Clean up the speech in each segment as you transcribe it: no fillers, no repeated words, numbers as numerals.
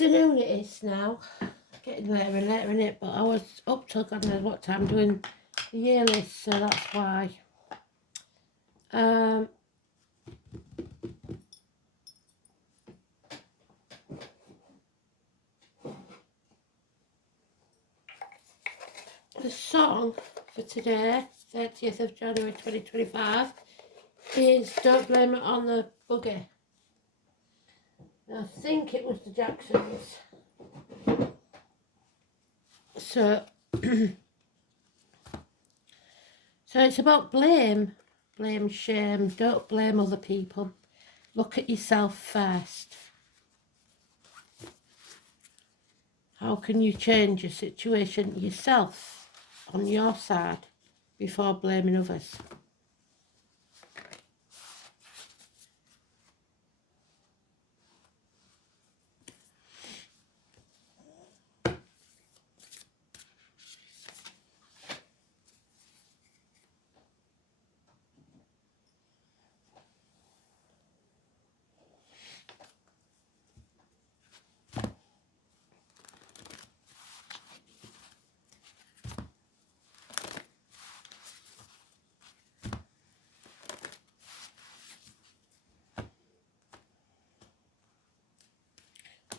afternoon it is now. Getting later and later in it, but I was up till God knows what time doing the year list, so that's why. The song for today, 30th of January 2025, is Don't Blame It on the Boogie. I think it was the Jacksons. So, so it's about blame, shame. Don't blame other people. Look at yourself first. How can you change your situation yourself on your side before blaming others?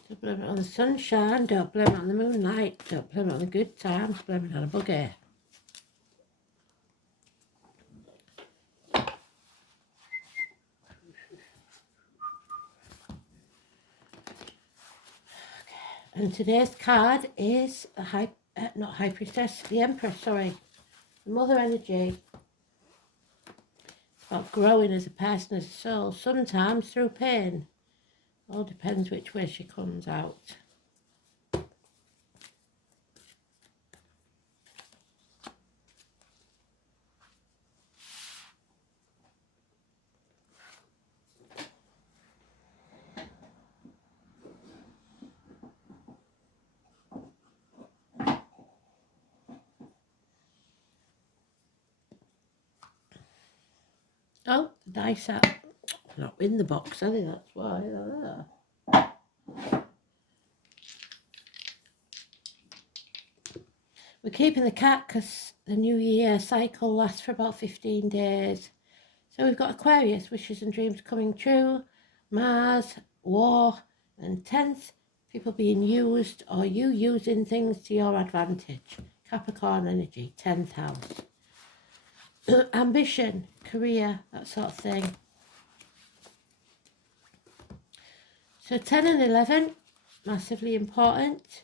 Don't blame it on the sunshine, don't blame it on the moonlight, don't blame it on the good times, blame it on a buggy. And today's card is the not High Priestess, the Empress, sorry. The Mother Energy. It's about growing as a person, as a soul, sometimes through pain. All depends which way she comes out. Oh, the dice are not in the box, are they? That's why they're there. We're keeping the cat because the New Year cycle lasts for about 15 days. So we've got Aquarius, wishes and dreams coming true, Mars, war, and 10th, people being used or you using things to your advantage. Capricorn energy, 10th house. Ambition, career, that sort of thing. So 10 and 11, massively important.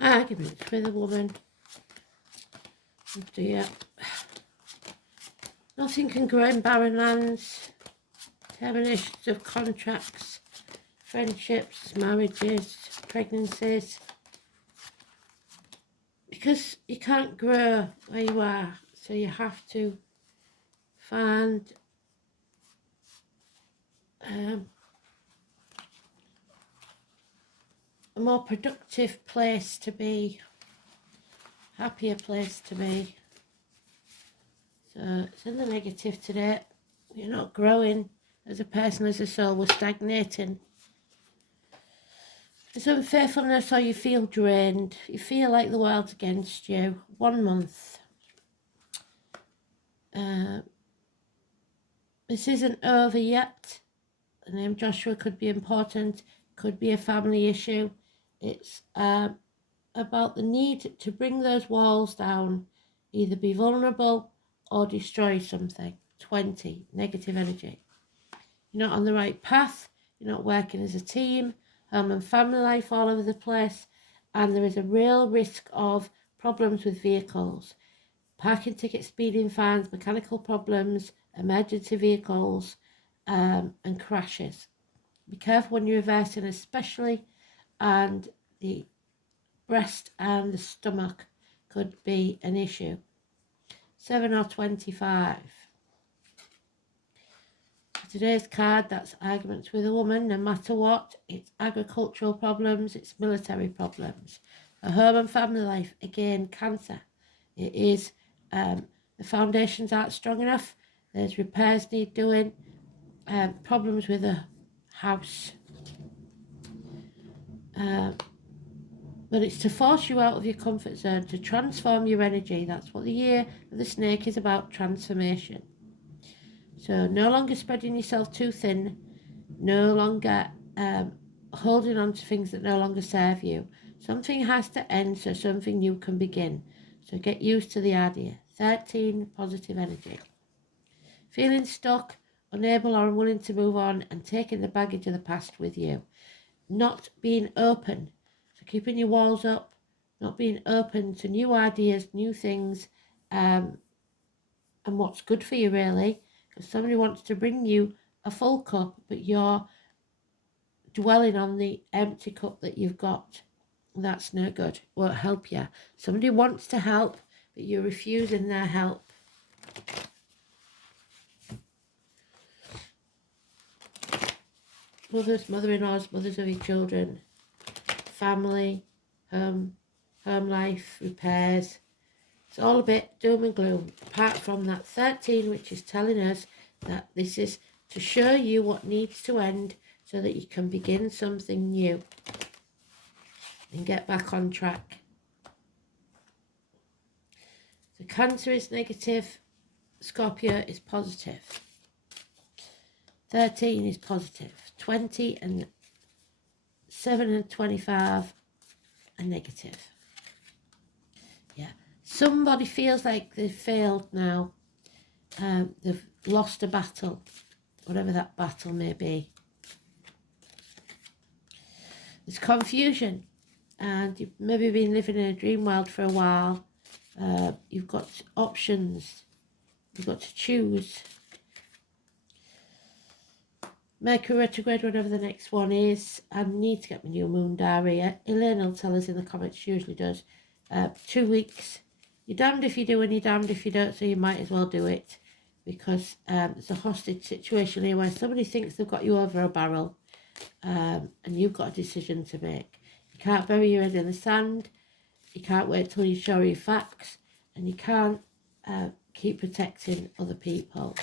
Arguments with a woman. Oh dear. Nothing can grow in barren lands. Terminations of contracts, friendships, marriages, pregnancies. Because you can't grow where you are, so you have to find a more productive place to be, happier place to be. So it's in the negative today. You're not growing as a person, as a soul. We're stagnating. There's unfaithfulness, or you feel drained. You feel like the world's against you. 1 month. This isn't over yet. The name Joshua could be important. Could be a family issue. It's about the need to bring those walls down. Either be vulnerable or destroy something. 20, negative energy. You're not on the right path. You're not working as a team. Home and family life all over the place. and there is a real risk of problems with vehicles, parking tickets, speeding fines, mechanical problems, emergency vehicles, and crashes. Be careful when you're reversing, especially, and the breast and the stomach could be an issue. 7 or 25. Today's card, that's arguments with a woman. No matter what, it's agricultural problems, it's military problems. A home and family life, again, Cancer. It is the foundations aren't strong enough. There's repairs need doing. Problems with a house. But it's to force you out of your comfort zone, to transform your energy. That's what the year of the snake is about, transformation. So no longer spreading yourself too thin, no longer holding on to things that no longer serve you. Something has to end so something new can begin. So get used to the idea. 13, positive energy. Feeling stuck, unable or unwilling to move on, and taking the baggage of the past with you. Not being open, so keeping your walls up, not being open to new ideas, new things, and what's good for you, really. Because somebody wants to bring you a full cup, but you're dwelling on the empty cup that you've got. That's no good. Won't help you. Somebody wants to help, but you're refusing their help. Mothers, mother-in-laws, mothers of your children, family, home life, repairs. It's all a bit doom and gloom. Apart from that 13, which is telling us that this is to show you what needs to end so that you can begin something new and get back on track. The Cancer is negative, Scorpio is positive. 13 is positive. 20 and 7 and 25 are negative. Yeah. Somebody feels like they've failed now. They've lost a battle, whatever that battle may be. There's confusion, and you've maybe been living in a dream world for a while. You've got options. You've got to choose. Mercury retrograde, whatever the next one is. I need to get my new moon diary. Elaine will tell us in the comments, she usually does. 2 weeks. You're damned if you do and you're damned if you don't, so you might as well do it. Because it's a hostage situation here where somebody thinks they've got you over a barrel, and you've got a decision to make. You can't bury your head in the sand. You can't wait till you're sure of your facts. And you can't keep protecting other people.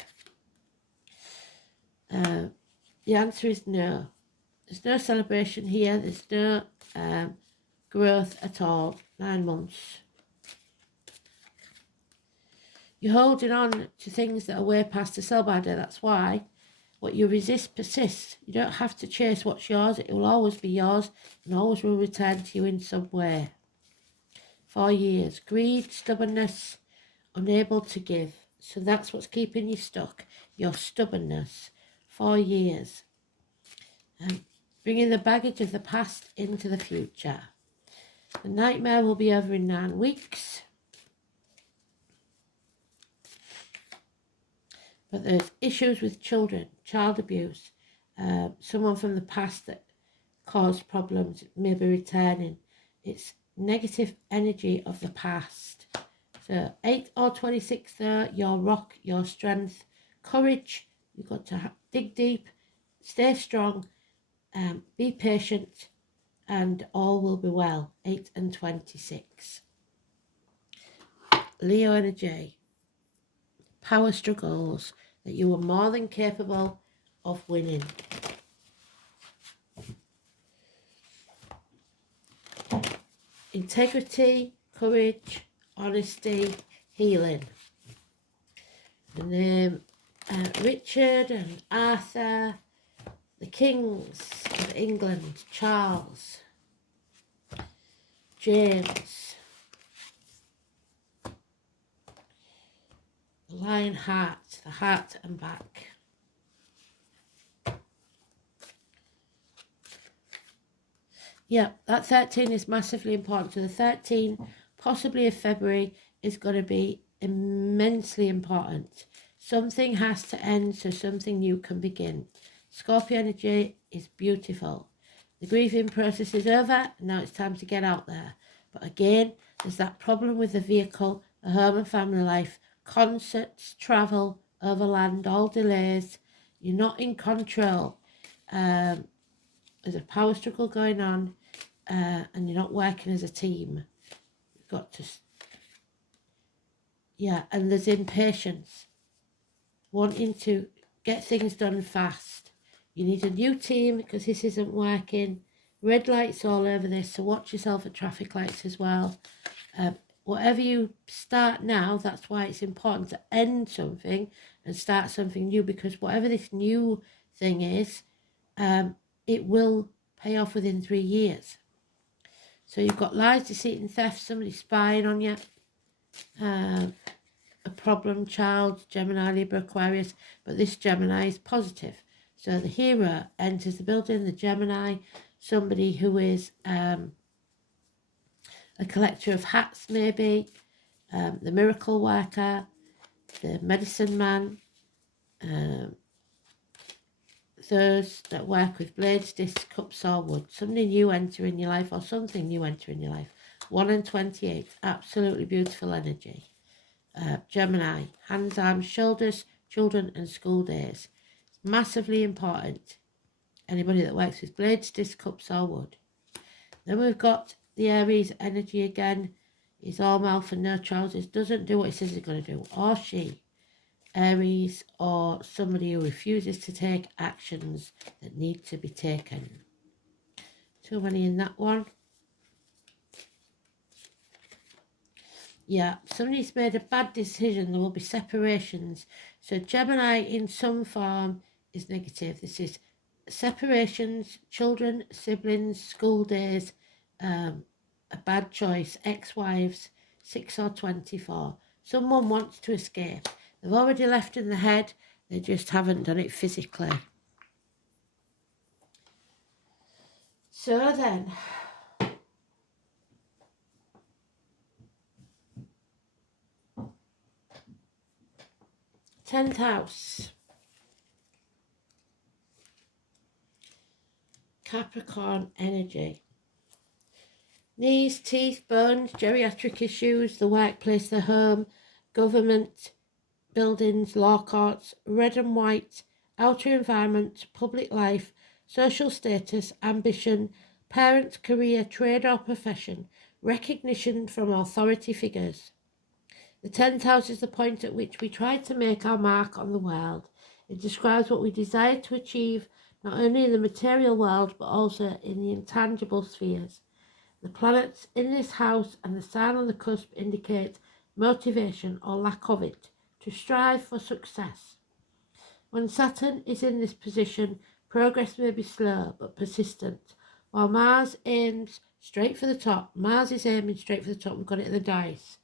The answer is no. There's no celebration here. There's no growth at all. 9 months. You're holding on to things that are way past the sell-by date. That's why what you resist persists. You don't have to chase what's yours. It will always be yours and always will return to you in some way. 4 years. Greed, stubbornness, unable to give. So that's what's keeping you stuck. Your stubbornness. 4 years. Bringing the baggage of the past into the future. The nightmare will be over in 9 weeks. But there's issues with children, child abuse, someone from the past that caused problems, maybe returning. It's negative energy of the past. So 8 or 26 there, your rock, your strength, courage. You've got to dig deep, stay strong, be patient, and all will be well. 8 and 26. Leo energy. Power struggles that you are more than capable of winning. Integrity, courage, honesty, healing. The name Richard and Arthur, the kings of England, Charles, James, the lion heart, the heart and back. Yeah, that 13 is massively important. So the 13, possibly of February, is going to be immensely important. Something has to end so something new can begin. Scorpio energy is beautiful. The grieving process is over. Now it's time to get out there. But again, there's that problem with the vehicle, the home and family life, concerts, travel, overland, all delays. You're not in control. There's a power struggle going on, and you're not working as a team. You've got to, yeah, and there's impatience, wanting to get things done fast. You need a new team because this isn't working. Red lights all over this, so watch yourself at traffic lights as well. Whatever you start now, that's why it's important to end something and start something new, because whatever this new thing is, it will pay off within 3 years. So you've got lies, deceit and theft, somebody spying on you, a problem child, Gemini, Libra, Aquarius, but this Gemini is positive. So the hero enters the building, the Gemini, somebody who is a collector of hats maybe, the miracle worker, the medicine man, those that work with blades, discs, cups or wood. Somebody new enter in your life or something new enter in your life. 1 and 28, absolutely beautiful energy. Gemini, hands, arms, shoulders, children and school days. It's massively important. Anybody that works with blades, discs, cups or wood. Then we've got the Aries energy again. He's all mouth and no trousers. Doesn't do what he says he's going to do. Or she. Aries, or somebody who refuses to take actions that need to be taken. Too many in that one. Yeah, somebody's made a bad decision. There will be separations. So Gemini in some form is negative. This is separations, children, siblings, school days, a bad choice, ex-wives, 6 or 24. Someone wants to escape. They've already left in the head. They just haven't done it physically. So then, 10th house. Capricorn energy. Knees, teeth, bones, geriatric issues, the workplace, the home, government, buildings, law courts, red and white, outer environment, public life, social status, ambition, parents, career, trade or profession, recognition from authority figures. The 10th house is the point at which we try to make our mark on the world. It describes what we desire to achieve, not only in the material world, but also in the intangible spheres. The planets in this house and the sign on the cusp indicate motivation or lack of it to strive for success. When Saturn is in this position, progress may be slow but persistent. While Mars aims straight for the top, Mars is aiming straight for the top. We've got it in the dice.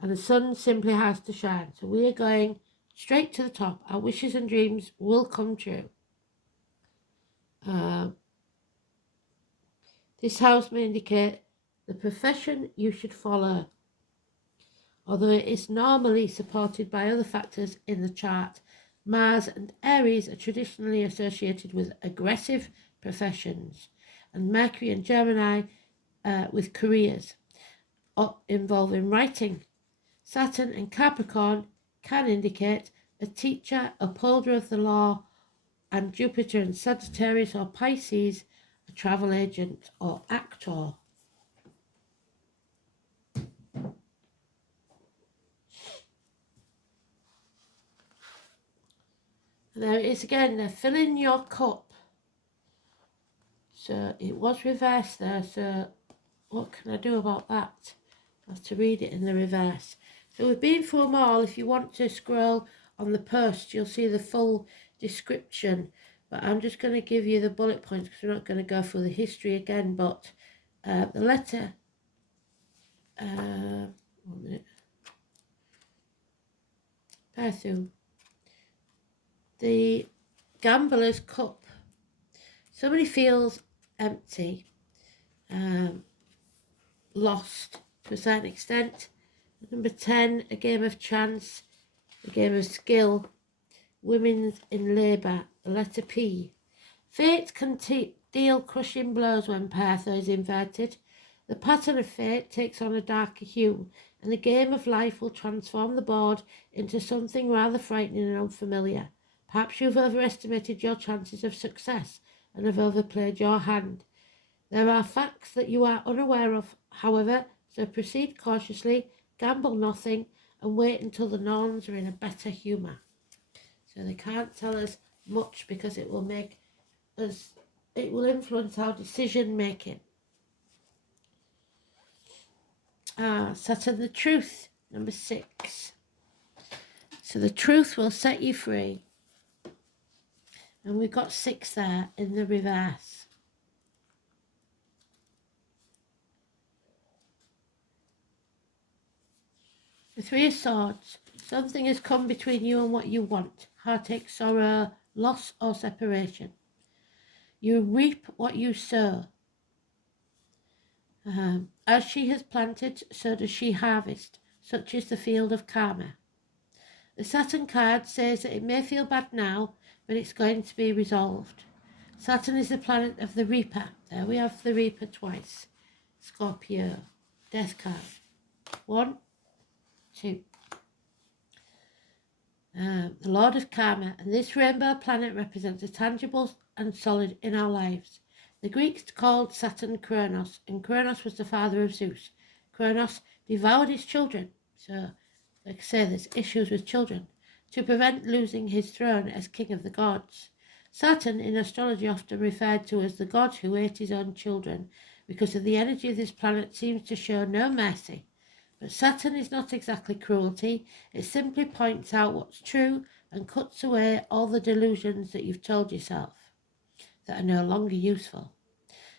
And the sun simply has to shine. So we are going straight to the top. Our wishes and dreams will come true. This house may indicate the profession you should follow, although it is normally supported by other factors in the chart. Mars and Aries are traditionally associated with aggressive professions, and Mercury and Gemini with careers involving writing. Saturn and Capricorn can indicate a teacher, upholder of the law, and Jupiter and Sagittarius or Pisces, a travel agent or actor. There it is again, they're filling your cup. So it was reversed there, so what can I do about that? I have to read it in the reverse. So we've been through them all. If you want to scroll on the post, you'll see the full description. But I'm just going to give you the bullet points because we're not going to go through the history again. But the letter, 1 minute, Perthum, the gambler's cup. Somebody feels empty. lost to a certain extent. Number 10, a game of chance, a game of skill. Women in labour, the letter P. Fate can deal crushing blows when Pertha is inverted. The pattern of fate takes on a darker hue, and the game of life will transform the board into something rather frightening and unfamiliar. Perhaps you've overestimated your chances of success and have overplayed your hand. There are facts that you are unaware of, however, so proceed cautiously, gamble nothing, and wait until the norns are in a better humour. So they can't tell us much because it will influence our decision making. Saturn, the truth, number 6. So the truth will set you free. And we've got 6 there in the reverse. The 3 of Swords. Something has come between you and what you want. Heartache, sorrow, loss or separation. You reap what you sow. As she has planted, so does she harvest. Such is the field of karma. The Saturn card says that it may feel bad now, but it's going to be resolved. Saturn is the planet of the Reaper. There we have the Reaper twice. Scorpio. Death card. 1, 2. The Lord of Karma. And this rainbow planet represents a tangible and solid in our lives. The Greeks called Saturn Kronos, and Kronos was the father of Zeus. Kronos devoured his children. So, like I say, there's issues with children, to prevent losing his throne as king of the gods. Saturn in astrology often referred to as the god who ate his own children, because of the energy of this planet seems to show no mercy. But Saturn is not exactly cruelty, it simply points out what's true and cuts away all the delusions that you've told yourself that are no longer useful.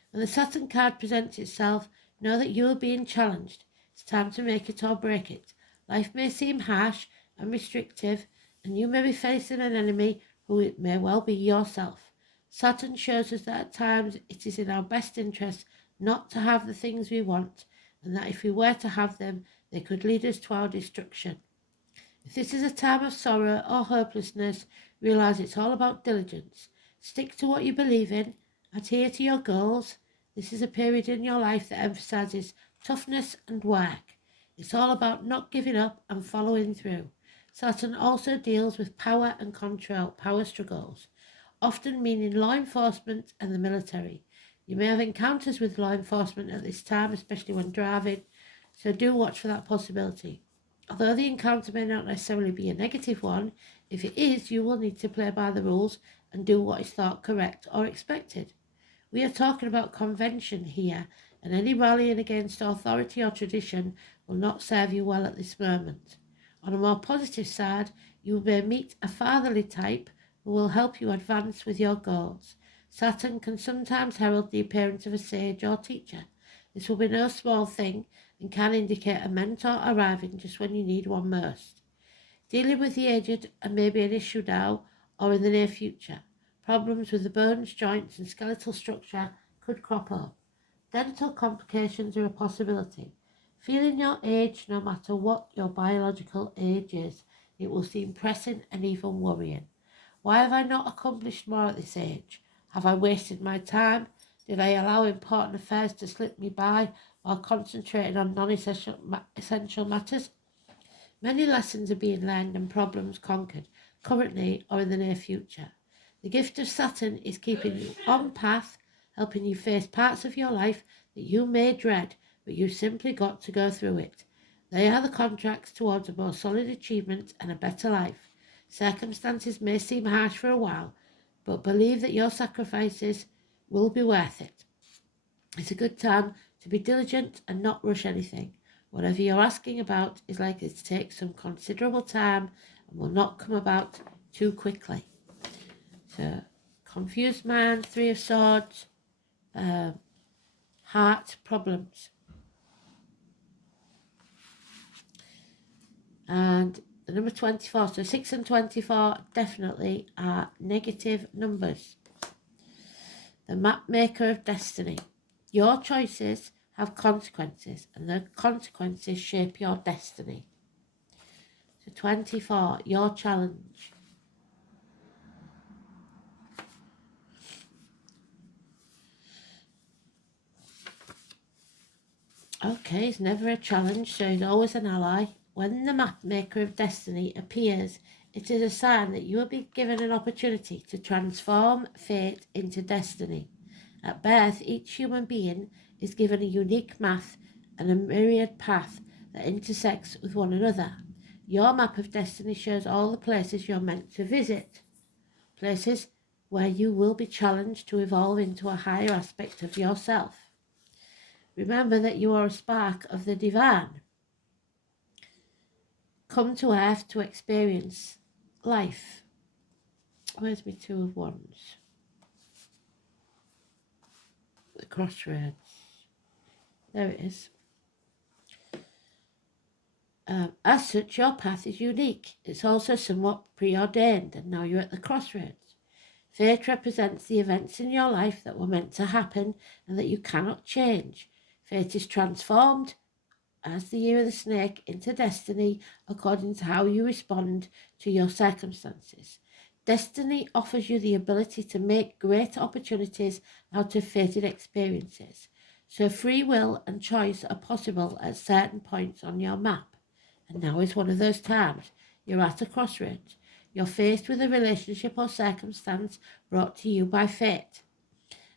When the Saturn card presents itself, know that you are being challenged. It's time to make it or break it. Life may seem harsh and restrictive, and you may be facing an enemy who it may well be yourself. Saturn shows us that at times it is in our best interest not to have the things we want, and that if we were to have them, they could lead us to our destruction. If this is a time of sorrow or hopelessness, realise it's all about diligence. Stick to what you believe in, adhere to your goals. This is a period in your life that emphasises toughness and work. It's all about not giving up and following through. Saturn also deals with power and control, power struggles, often meaning law enforcement and the military. You may have encounters with law enforcement at this time, especially when driving, so do watch for that possibility. Although the encounter may not necessarily be a negative one, if it is, you will need to play by the rules and do what is thought correct or expected. We are talking about convention here, and any rallying against authority or tradition will not serve you well at this moment. On a more positive side, you may meet a fatherly type who will help you advance with your goals. Saturn can sometimes herald the appearance of a sage or teacher. This will be no small thing and can indicate a mentor arriving just when you need one most. Dealing with the aged may be an issue now or in the near future. Problems with the bones, joints and skeletal structure could crop up. Dental complications are a possibility. Feeling your age, no matter what your biological age is, it will seem pressing and even worrying. Why have I not accomplished more at this age? Have I wasted my time? Did I allow important affairs to slip me by while concentrating on non-essential matters? Many lessons are being learned and problems conquered, currently or in the near future. The gift of Saturn is keeping you on path, helping you face parts of your life that you may dread, but you simply got to go through it. They are the contracts towards a more solid achievement and a better life. Circumstances may seem harsh for a while, but believe that your sacrifices will be worth it. It's a good time to be diligent and not rush anything. Whatever you're asking about is likely to take some considerable time and will not come about too quickly. So, confused mind, 3 of Swords, heart problems. And the number 24, so 6 and 24 definitely are negative numbers. The map maker of destiny. Your choices have consequences, and the consequences shape your destiny. So 24, your challenge. Okay, it's never a challenge, so he's always an ally. When the map maker of destiny appears, it is a sign that you will be given an opportunity to transform fate into destiny. At birth, each human being is given a unique map and a myriad path that intersects with one another. Your map of destiny shows all the places you're meant to visit, places where you will be challenged to evolve into a higher aspect of yourself. Remember that you are a spark of the divine. Come to earth to experience life. Where's my Two of Wands? The crossroads. There it is. As such, your path is unique. It's also somewhat preordained, and now you're at the crossroads. Fate represents the events in your life that were meant to happen and that you cannot change. Fate is transformed as the year of the snake into destiny according to how you respond to your circumstances. Destiny offers you the ability to make great opportunities out of fated experiences. So free will and choice are possible at certain points on your map. And now is one of those times. You're at a crossroads. You're faced with a relationship or circumstance brought to you by fate.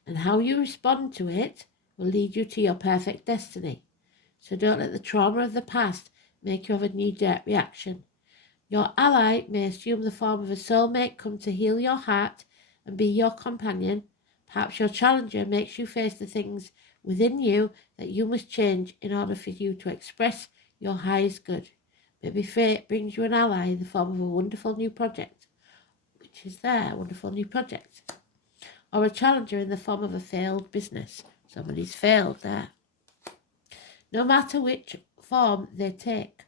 And how you respond to it will lead you to your perfect destiny. So don't let the trauma of the past make you have a knee-jerk reaction. Your ally may assume the form of a soulmate come to heal your heart and be your companion. Perhaps your challenger makes you face the things within you that you must change in order for you to express your highest good. Maybe fate brings you an ally in the form of a wonderful new project, which is there, a wonderful new project. Or a challenger in the form of a failed business. Somebody's failed there. No matter which form they take,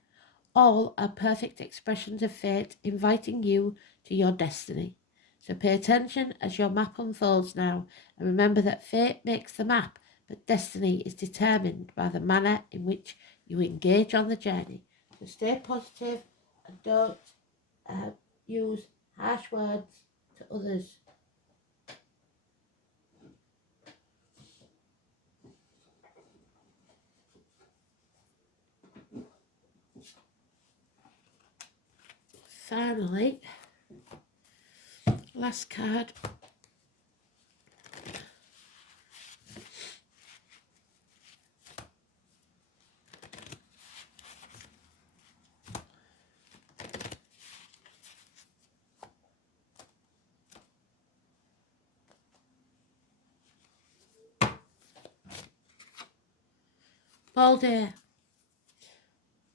all are perfect expressions of fate inviting you to your destiny. So pay attention as your map unfolds now, and remember that fate makes the map, but destiny is determined by the manner in which you engage on the journey. So stay positive and don't use harsh words to others. Finally, last card. Balder.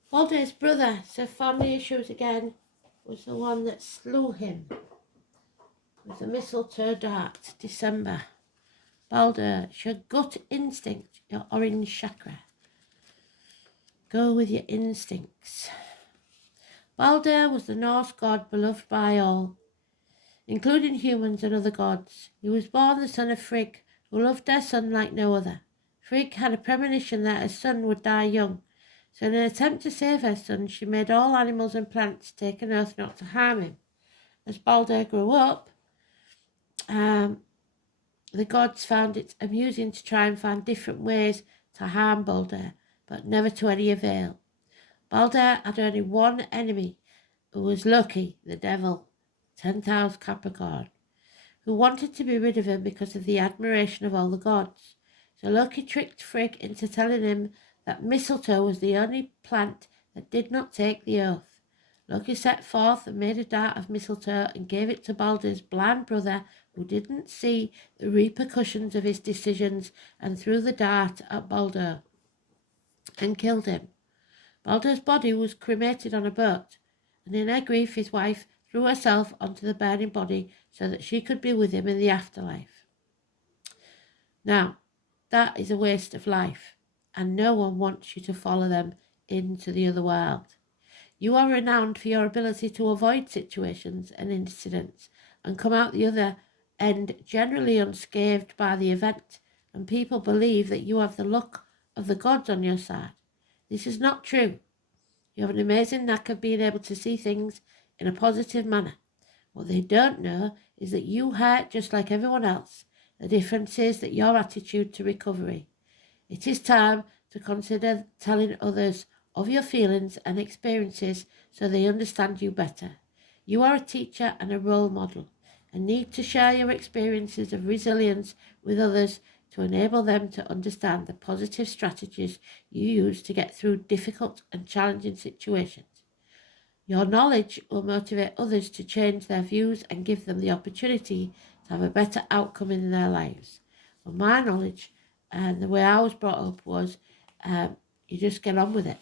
Balder's brother, so family issues again, was the one that slew him with the mistletoe dart. December. Balder, it's your gut instinct, your orange chakra. Go with your instincts. Balder was the Norse god beloved by all, including humans and other gods. He was born the son of Frigg, who loved her son like no other. Frigg had a premonition that her son would die young, so in an attempt to save her son, she made all animals and plants take an oath not to harm him. As Balder grew up, the gods found it amusing to try and find different ways to harm Balder, but never to any avail. Balder had only one enemy, who was Loki, the devil, 10th house Capricorn, who wanted to be rid of him because of the admiration of all the gods. So Loki tricked Frigg into telling him that mistletoe was the only plant that did not take the oath. Loki set forth and made a dart of mistletoe and gave it to Balder's blind brother, who didn't see the repercussions of his decisions, and threw the dart at Balder and killed him. Balder's body was cremated on a boat, and in her grief his wife threw herself onto the burning body so that she could be with him in the afterlife. Now, that is a waste of life, and no one wants you to follow them into the other world. You are renowned for your ability to avoid situations and incidents and come out the other end generally unscathed by the event, and people believe that you have the luck of the gods on your side. This is not true. You have an amazing knack of being able to see things in a positive manner. What they don't know is that you hurt just like everyone else. The difference is that your attitude to recovery. It is time to consider telling others of your feelings and experiences so they understand you better. You are a teacher and a role model and need to share your experiences of resilience with others to enable them to understand the positive strategies you use to get through difficult and challenging situations. Your knowledge will motivate others to change their views and give them the opportunity to have a better outcome in their lives. Well, my knowledge and the way I was brought up was you just get on with it.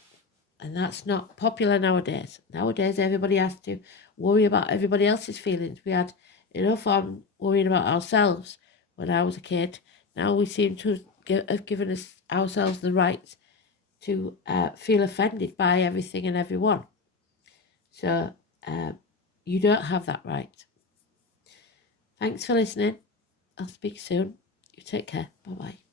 And that's not popular nowadays. Nowadays, everybody has to worry about everybody else's feelings. We had enough on worrying about ourselves when I was a kid. Now we seem to have given ourselves the right to feel offended by everything and everyone. So you don't have that right. Thanks for listening. I'll speak soon. You take care. Bye-bye.